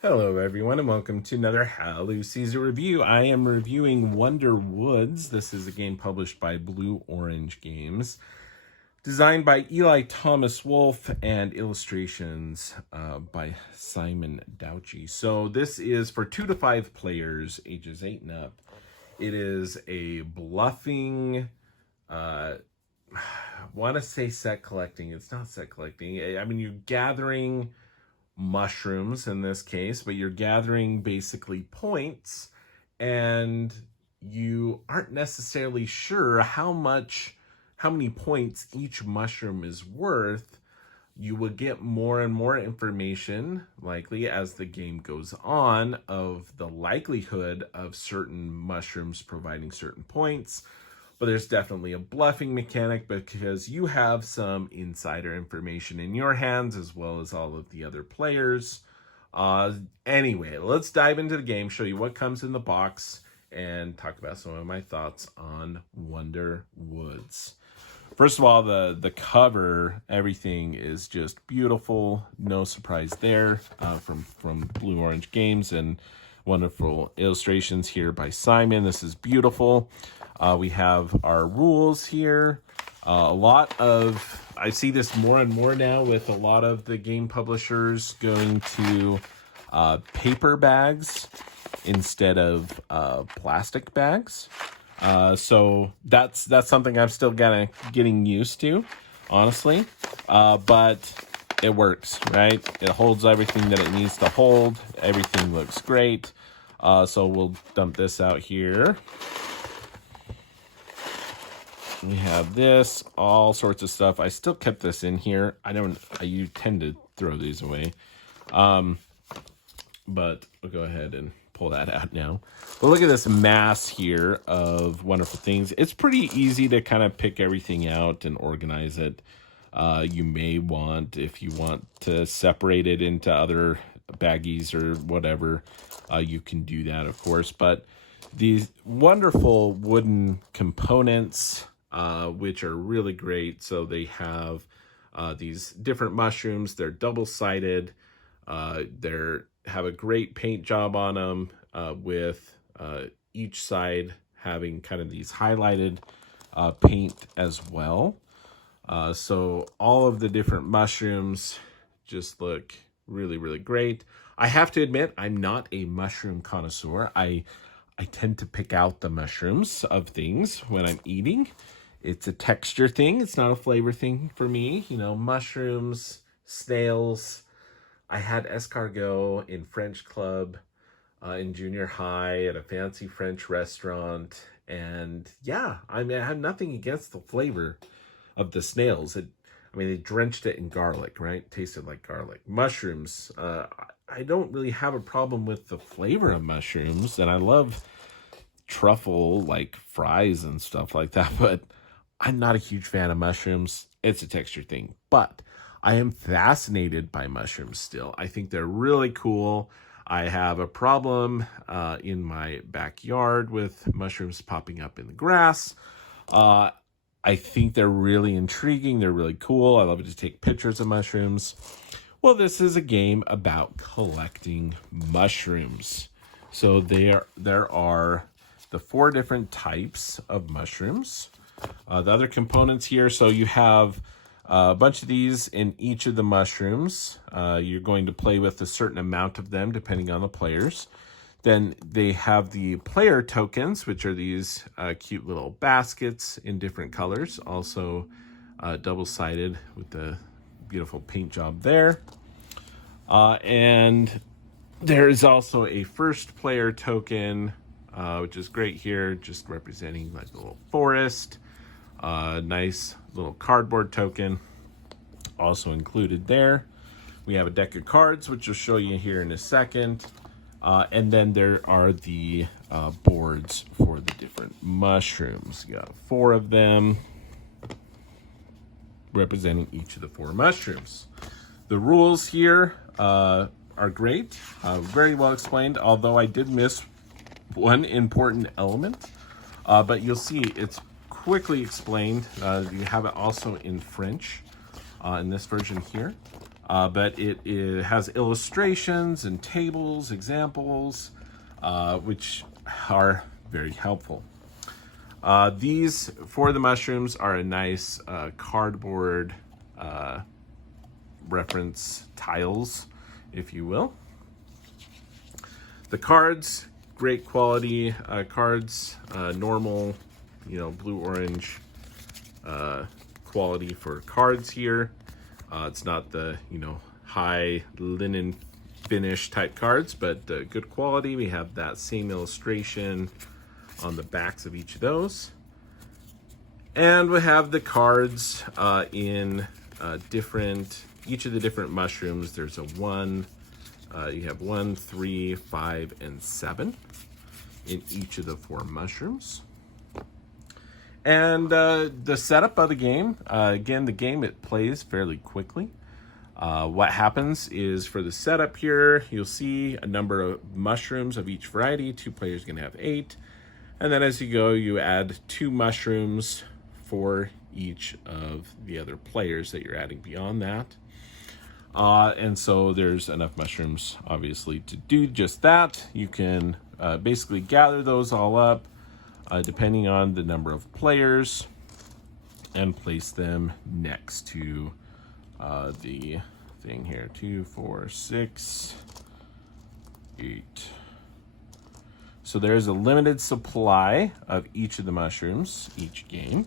Hello everyone and welcome to another Hallelujah Caesar review. I am reviewing Wonder Woods. This is a game published by Blue Orange Games, designed by Eli Thomas Wolf, and illustrations by Simon Dauchi. So this is for 2 to 5 players, ages 8 and up. It is a bluffing, I want to say set collecting. It's not set collecting. I mean, you're gathering mushrooms in this case, but you're gathering basically points, and you aren't necessarily sure how many points each mushroom is worth. You will get more and more information, likely as the game goes on, of the likelihood of certain mushrooms providing certain points. But there's definitely a bluffing mechanic because you have some insider information in your hands as well as all of the other players. Anyway, let's dive into the game, show you what comes in the box, and talk about some of my thoughts on Wonder Woods. First of all, the cover, everything is just beautiful. No surprise there, from Blue Orange Games, and wonderful illustrations here by Simon. This is beautiful. We have our rules here. I see this more and more now with a lot of the game publishers going to paper bags instead of plastic bags. So that's something I'm still getting used to, honestly. But it works, right? It holds everything that it needs to hold. Everything looks great. So we'll dump this out here. We have this, all sorts of stuff. I still kept this in here. You tend to throw these away. But we'll go ahead and pull that out now. But look at this mass here of wonderful things. It's pretty easy to kind of pick everything out and organize it. You may want, if you want to separate it into other baggies or whatever, you can do that, of course. But these wonderful wooden components, which are really great. So they have these different mushrooms. They're double-sided. They have a great paint job on them, with each side having kind of these highlighted paint as well. So all of the different mushrooms just look really, really great. I have to admit, I'm not a mushroom connoisseur. I tend to pick out the mushrooms of things when I'm eating. It's a texture thing. It's not a flavor thing for me. You know, mushrooms, snails. I had escargot in French club in junior high at a fancy French restaurant. And yeah, I mean, I have nothing against the flavor of the snails. They drenched it in garlic, right? It tasted like garlic. Mushrooms, I don't really have a problem with the flavor of mushrooms. And I love truffle, like fries and stuff like that. But I'm not a huge fan of mushrooms. It's a texture thing. But I am fascinated by mushrooms still. I think they're really cool. I have a problem in my backyard with mushrooms popping up in the grass. I think they're really intriguing. They're really cool. I love it to take pictures of mushrooms. Well, this is a game about collecting mushrooms. So there are the 4 different types of mushrooms. The other components here, so you have a bunch of these in each of the mushrooms. You're going to play with a certain amount of them depending on the players. Then they have the player tokens, which are these cute little baskets in different colors, also double-sided with the beautiful paint job there. And there is also a first player token, which is great here, just representing like a little forest. Nice little cardboard token also included there. We have a deck of cards, which I'll show you here in a second. And then there are the boards for the different mushrooms. You got 4 of them representing each of the 4 mushrooms. The rules here are great, very well explained, although I did miss one important element. But you'll see it's quickly explained. You have it also in French in this version here. but it has illustrations and tables, examples, which are very helpful. These, for the mushrooms, are a nice cardboard reference tiles, if you will. The cards, great quality cards, normal, blue-orange quality for cards here. It's not the, high linen finish type cards, but good quality. We have that same illustration on the backs of each of those. And we have the cards in each of the different mushrooms. There's a 1, you have 1, 3, 5, and 7 in each of the 4 mushrooms. And the setup of the game, again, the game, it plays fairly quickly. What happens is, for the setup here, you'll see a number of mushrooms of each variety. 2 players can have 8. And then as you go, you add 2 mushrooms for each of the other players that you're adding beyond that. And so there's enough mushrooms, obviously, to do just that. You can basically gather those all up, depending on the number of players, and place them next to the thing here. 2, 4, 6, 8. So there's a limited supply of each of the mushrooms each game.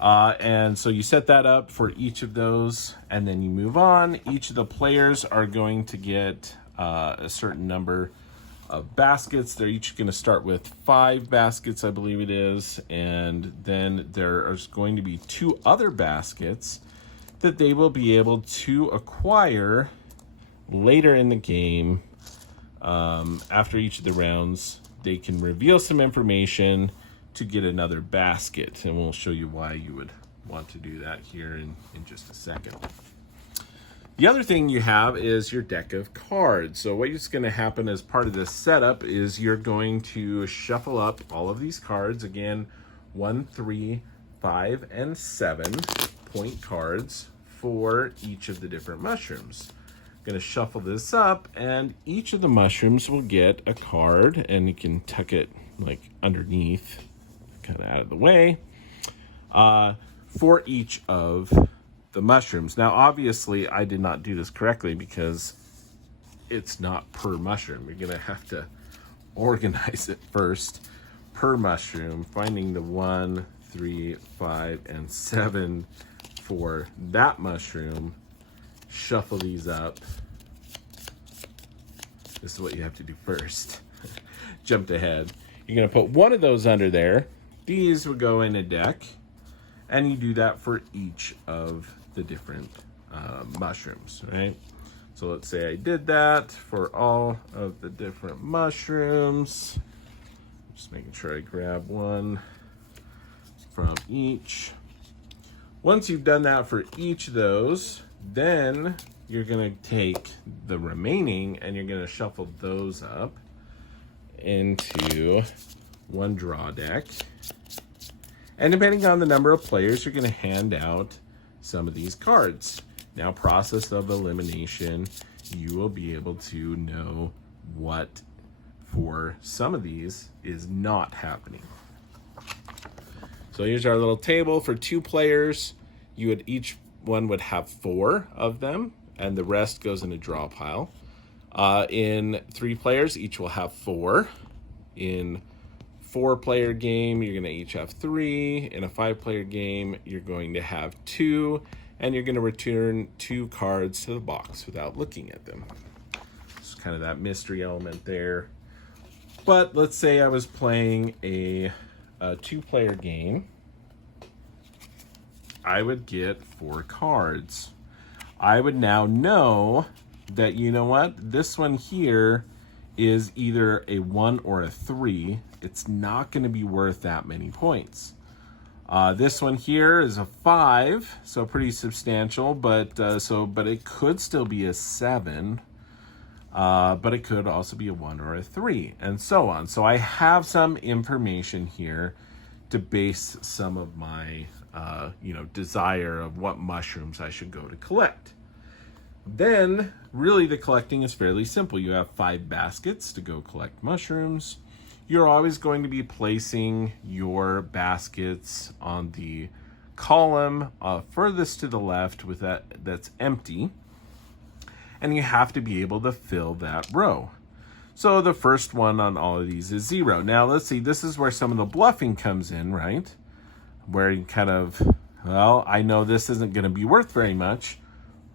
And so you set that up for each of those, and then you move on. Each of the players are going to get a certain number of baskets. They're each going to start with 5 baskets, I believe it is. And then there is going to be 2 other baskets that they will be able to acquire later in the game. After each of the rounds, they can reveal some information to get another basket, and we'll show you why you would want to do that here in just a second. The other thing you have is your deck of cards. So what is going to happen as part of this setup is you're going to shuffle up all of these cards. Again, 1, 3, 5, and 7 point cards for each of the different mushrooms. Going to shuffle this up, and each of the mushrooms will get a card, and you can tuck it like underneath, kind of out of the way, for each of the mushrooms. Now, obviously, I did not do this correctly because it's not per mushroom. You're going to have to organize it first per mushroom, finding the 1, 3, 5, and 7 for that mushroom. Shuffle these up. This is what you have to do first. Jumped ahead. You're going to put one of those under there. These would go in a deck, and you do that for each of the different mushrooms, right? So let's say I did that for all of the different mushrooms. Just making sure I grab one from each. Once you've done that for each of those, then you're going to take the remaining and you're going to shuffle those up into one draw deck. And depending on the number of players, you're going to hand out some of these cards. Now, process of elimination, you will be able to know what for some of these is not happening. So here's our little table for 2 players. Each one would have 4 of them, and the rest goes in a draw pile. In 3 players, each will have 4. In 4-player game, you're going to each have 3. In a 5-player game, you're going to have 2, and you're going to return 2 cards to the box without looking at them. It's kind of that mystery element there. But let's say I was playing a 2-player game. I would get 4 cards. I would now know that, you know what, this one here is either a 1 or a 3. It's not going to be worth that many points. This one here is a 5, so pretty substantial, but it could still be a 7, but it could also be a 1 or a 3, and so on. So I have some information here to base some of my desire of what mushrooms I should go to collect. Then, really, the collecting is fairly simple. You have 5 baskets to go collect mushrooms. You're always going to be placing your baskets on the column furthest to the left with that's empty. And you have to be able to fill that row. So the first one on all of these is 0. Now, let's see. This is where some of the bluffing comes in, right? Where you kind of, well, I know this isn't going to be worth very much.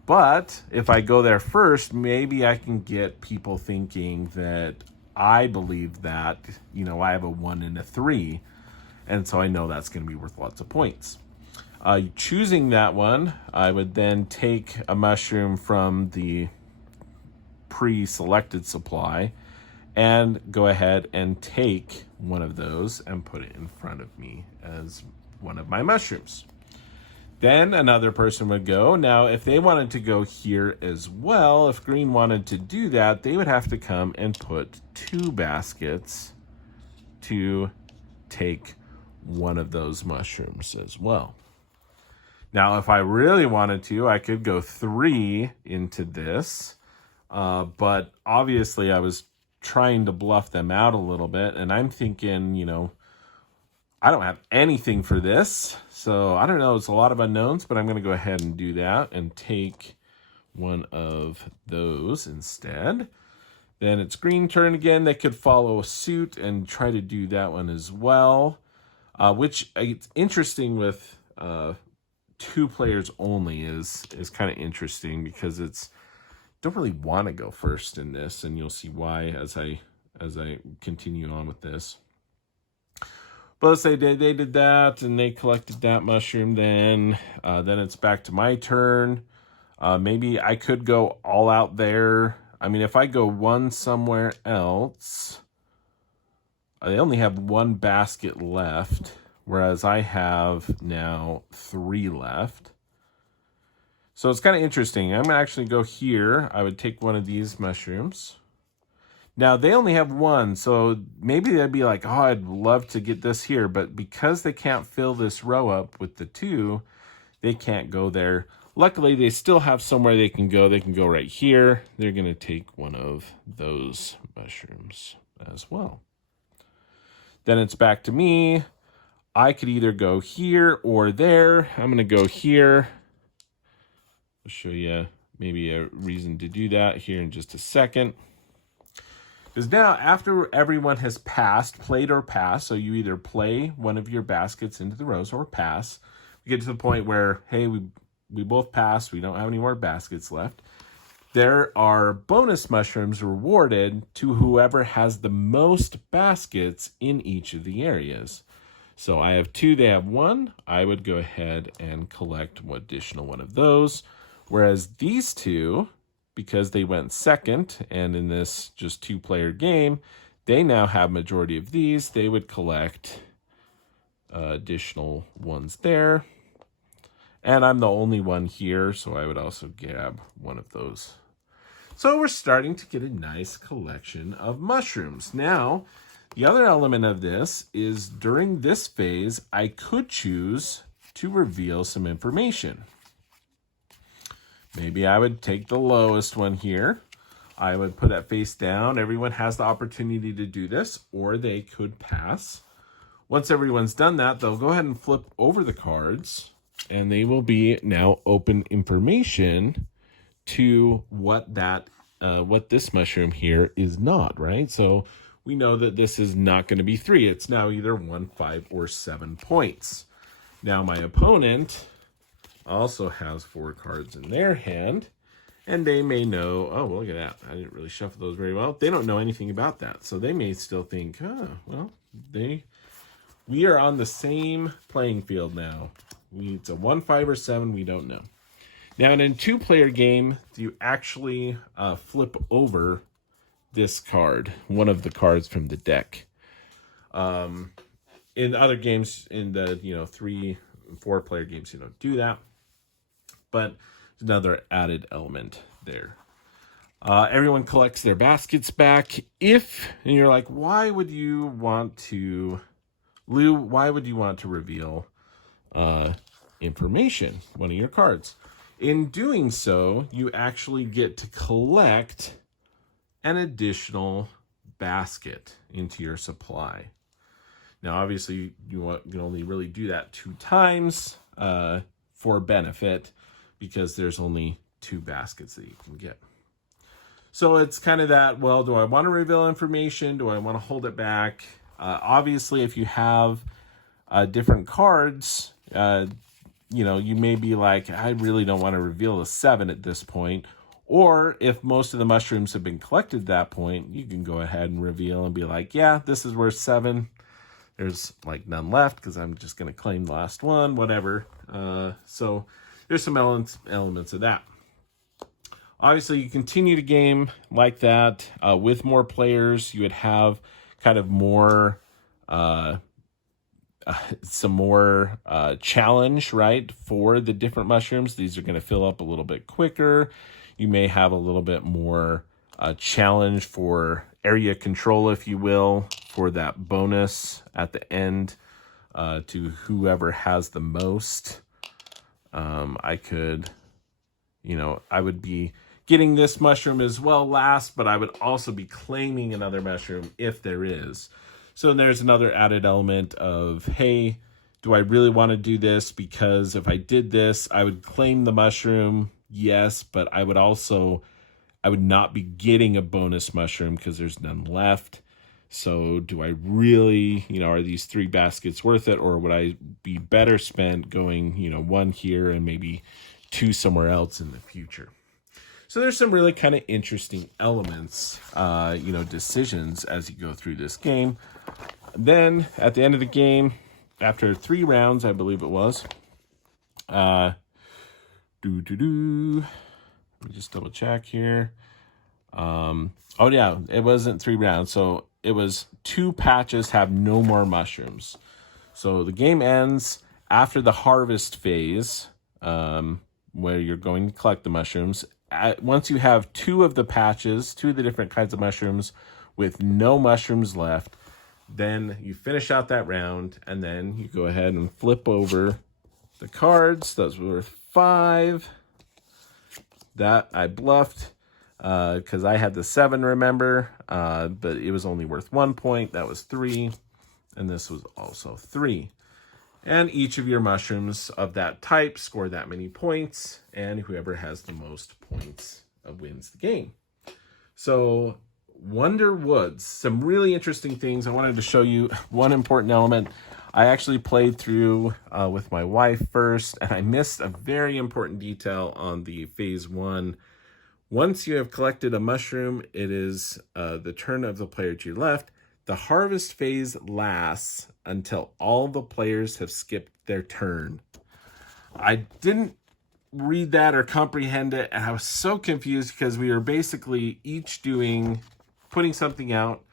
But if I go there first, maybe I can get people thinking that I believe that, you know, I have a 1 and a 3. And so I know that's going to be worth lots of points. Choosing that one, I would then take a mushroom from the pre-selected supply and go ahead and take one of those and put it in front of me as one of my mushrooms. Then another person would go. Now, if they wanted to go here as well, if green wanted to do that, they would have to come and put 2 baskets to take one of those mushrooms as well. Now, if I really wanted to, I could go 3 into this, but obviously I was trying to bluff them out a little bit, and I'm thinking, you know, I don't have anything for this, so I don't know. It's a lot of unknowns, but I'm going to go ahead and do that and take one of those instead. Then it's green turn again. They could follow suit and try to do that one as well, which it's interesting with 2 players only is kind of interesting because it's don't really want to go first in this, and you'll see why as I continue on with this. But let's say they did that and they collected that mushroom. Then it's back to my turn. Maybe I could go all out there. I mean, if I go 1 somewhere else, they only have 1 basket left, whereas I have now 3 left. So it's kind of interesting. I'm going to actually go here. I would take one of these mushrooms. Now, they only have 1, so maybe they'd be like, oh, I'd love to get this here. But because they can't fill this row up with the 2, they can't go there. Luckily, they still have somewhere they can go. They can go right here. They're going to take one of those mushrooms as well. Then it's back to me. I could either go here or there. I'm going to go here. I'll show you maybe a reason to do that here in just a second. Because now, after everyone has played or passed, so you either play one of your baskets into the rows or pass, we get to the point where, hey, we both passed, we don't have any more baskets left. There are bonus mushrooms rewarded to whoever has the most baskets in each of the areas. So I have 2, they have 1. I would go ahead and collect an additional one of those. Whereas these 2, because they went second, and in this just 2-player game, they now have majority of these. They would collect additional ones there. And I'm the only one here, so I would also grab one of those. So we're starting to get a nice collection of mushrooms. Now, the other element of this is during this phase, I could choose to reveal some information. Maybe I would take the lowest one here. I would put that face down. Everyone has the opportunity to do this, or they could pass. Once everyone's done that, they'll go ahead and flip over the cards, and they will be now open information to what this mushroom here is not, right? So we know that this is not going to be 3. It's now either 1, 5, or 7 points. Now my opponent also has 4 cards in their hand, and they may know, oh, well, look at that. I didn't really shuffle those very well. They don't know anything about that, so they may still think, oh, well, we are on the same playing field now. It's a 1, 5, or 7. We don't know. Now, in a 2-player game, you actually flip over this card, one of the cards from the deck. In other games, in the 3, 4-player games, you don't do that. But another added element there. Everyone collects their baskets back. And you're like, Lou, why would you want to reveal information, one of your cards? In doing so, you actually get to collect an additional basket into your supply. Now, obviously, you can only really do that 2 times for benefit, because there's only 2 baskets that you can get. So it's kind of that, well, do I want to reveal information? Do I want to hold it back? Obviously, if you have different cards, you may be like, I really don't want to reveal a 7 at this point. Or if most of the mushrooms have been collected at that point, you can go ahead and reveal and be like, yeah, this is worth 7. There's like none left because I'm just going to claim the last one, whatever. So there's some elements of that. Obviously, you continue to game like that with more players. You would have kind of more, some more challenge, right, for the different mushrooms. These are going to fill up a little bit quicker. You may have a little bit more challenge for area control, if you will, for that bonus at the end to whoever has the most. I would be getting this mushroom as well last, but I would also be claiming another mushroom if there is. So there's another added element of, hey, do I really want to do this? Because if I did this, I would claim the mushroom, yes, but I would not be getting a bonus mushroom because there's none left. So do I really, are these 3 baskets worth it? Or would I be better spent going, 1 here and maybe 2 somewhere else in the future? So there's some really kind of interesting elements, decisions as you go through this game. Then at the end of the game, after 3 rounds, I believe it was, let me just double check here. It wasn't 3 rounds. So it was 2 patches have no more mushrooms. So the game ends after the harvest phase, where you're going to collect the mushrooms. Once you have 2 of the patches, 2 of the different kinds of mushrooms with no mushrooms left, then you finish out that round, and then you go ahead and flip over the cards. Those were 5. That I bluffed because I had the 7, remember, but it was only worth 1 point. That was 3, and this was also 3. And each of your mushrooms of that type score that many points, and whoever has the most points wins the game. So Wonder Woods, some really interesting things. I wanted to show you one important element. I actually played through with my wife first, and I missed a very important detail on the phase 1. Once you have collected a mushroom, it is the turn of the player to your left. The harvest phase lasts until all the players have skipped their turn. I didn't read that or comprehend it, and I was so confused because we were basically each putting something out,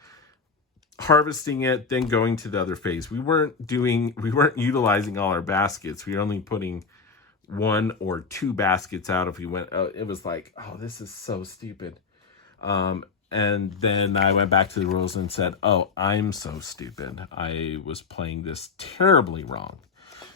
harvesting it, then going to the other phase. We weren't utilizing all our baskets. We were only putting 1 or 2 baskets out if we went. It was like, oh, this is so stupid. And then I went back to the rules and said, oh, I'm so stupid. I was playing this terribly wrong.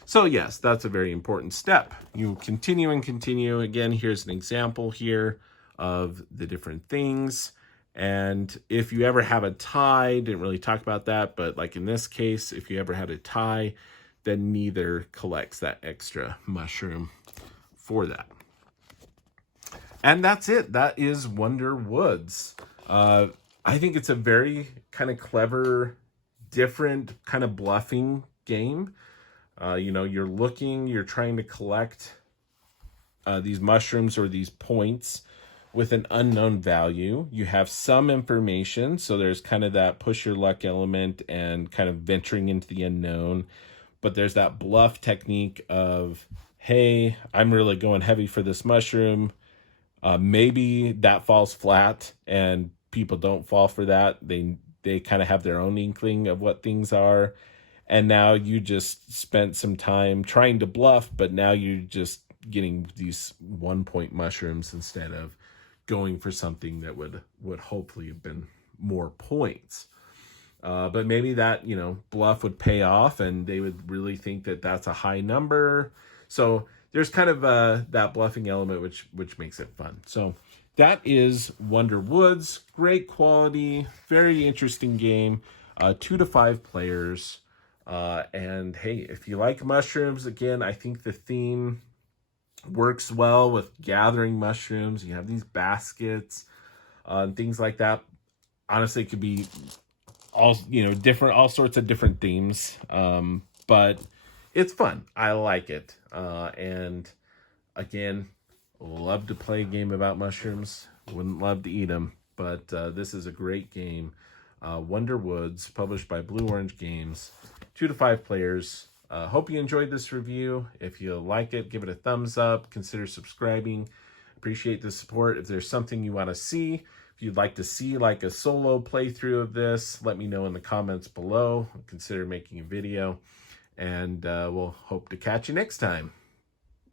So yes, that's a very important step. You continue and continue. Again, here's an example here of the different things. And if you ever have a tie, didn't really talk about that, but like in this case, if you ever had a tie, then neither collects that extra mushroom for that. And that's it. That is Wonder Woods. I think it's a very kind of clever, different kind of bluffing game. You're trying to collect these mushrooms or these points with an unknown value. You have some information, so there's kind of that push your luck element and kind of venturing into the unknown. But there's that bluff technique of, hey, I'm really going heavy for this mushroom. Maybe that falls flat and people don't fall for that. They kind of have their own inkling of what things are. And now you just spent some time trying to bluff, but now you're just getting these 1 point mushrooms instead of going for something that would hopefully have been more points. But maybe that, bluff would pay off and they would really think that that's a high number. So there's kind of that bluffing element, which makes it fun. So that is Wonder Woods. Great quality, very interesting game. 2 to 5 players. And hey, if you like mushrooms, again, I think the theme works well with gathering mushrooms. You have these baskets and things like that. Honestly, it could be all different, all sorts of different themes. But it's fun. I like it. And again, love to play a game about mushrooms. Wouldn't love to eat them, but this is a great game. Wonder Woods, published by Blue Orange Games. 2 to 5 players. Hope you enjoyed this review. If you like it, give it a thumbs up. Consider subscribing. Appreciate the support. If there's something you want to see, if you'd like to see like a solo playthrough of this, let me know in the comments below. Consider making a video. And we'll hope to catch you next time.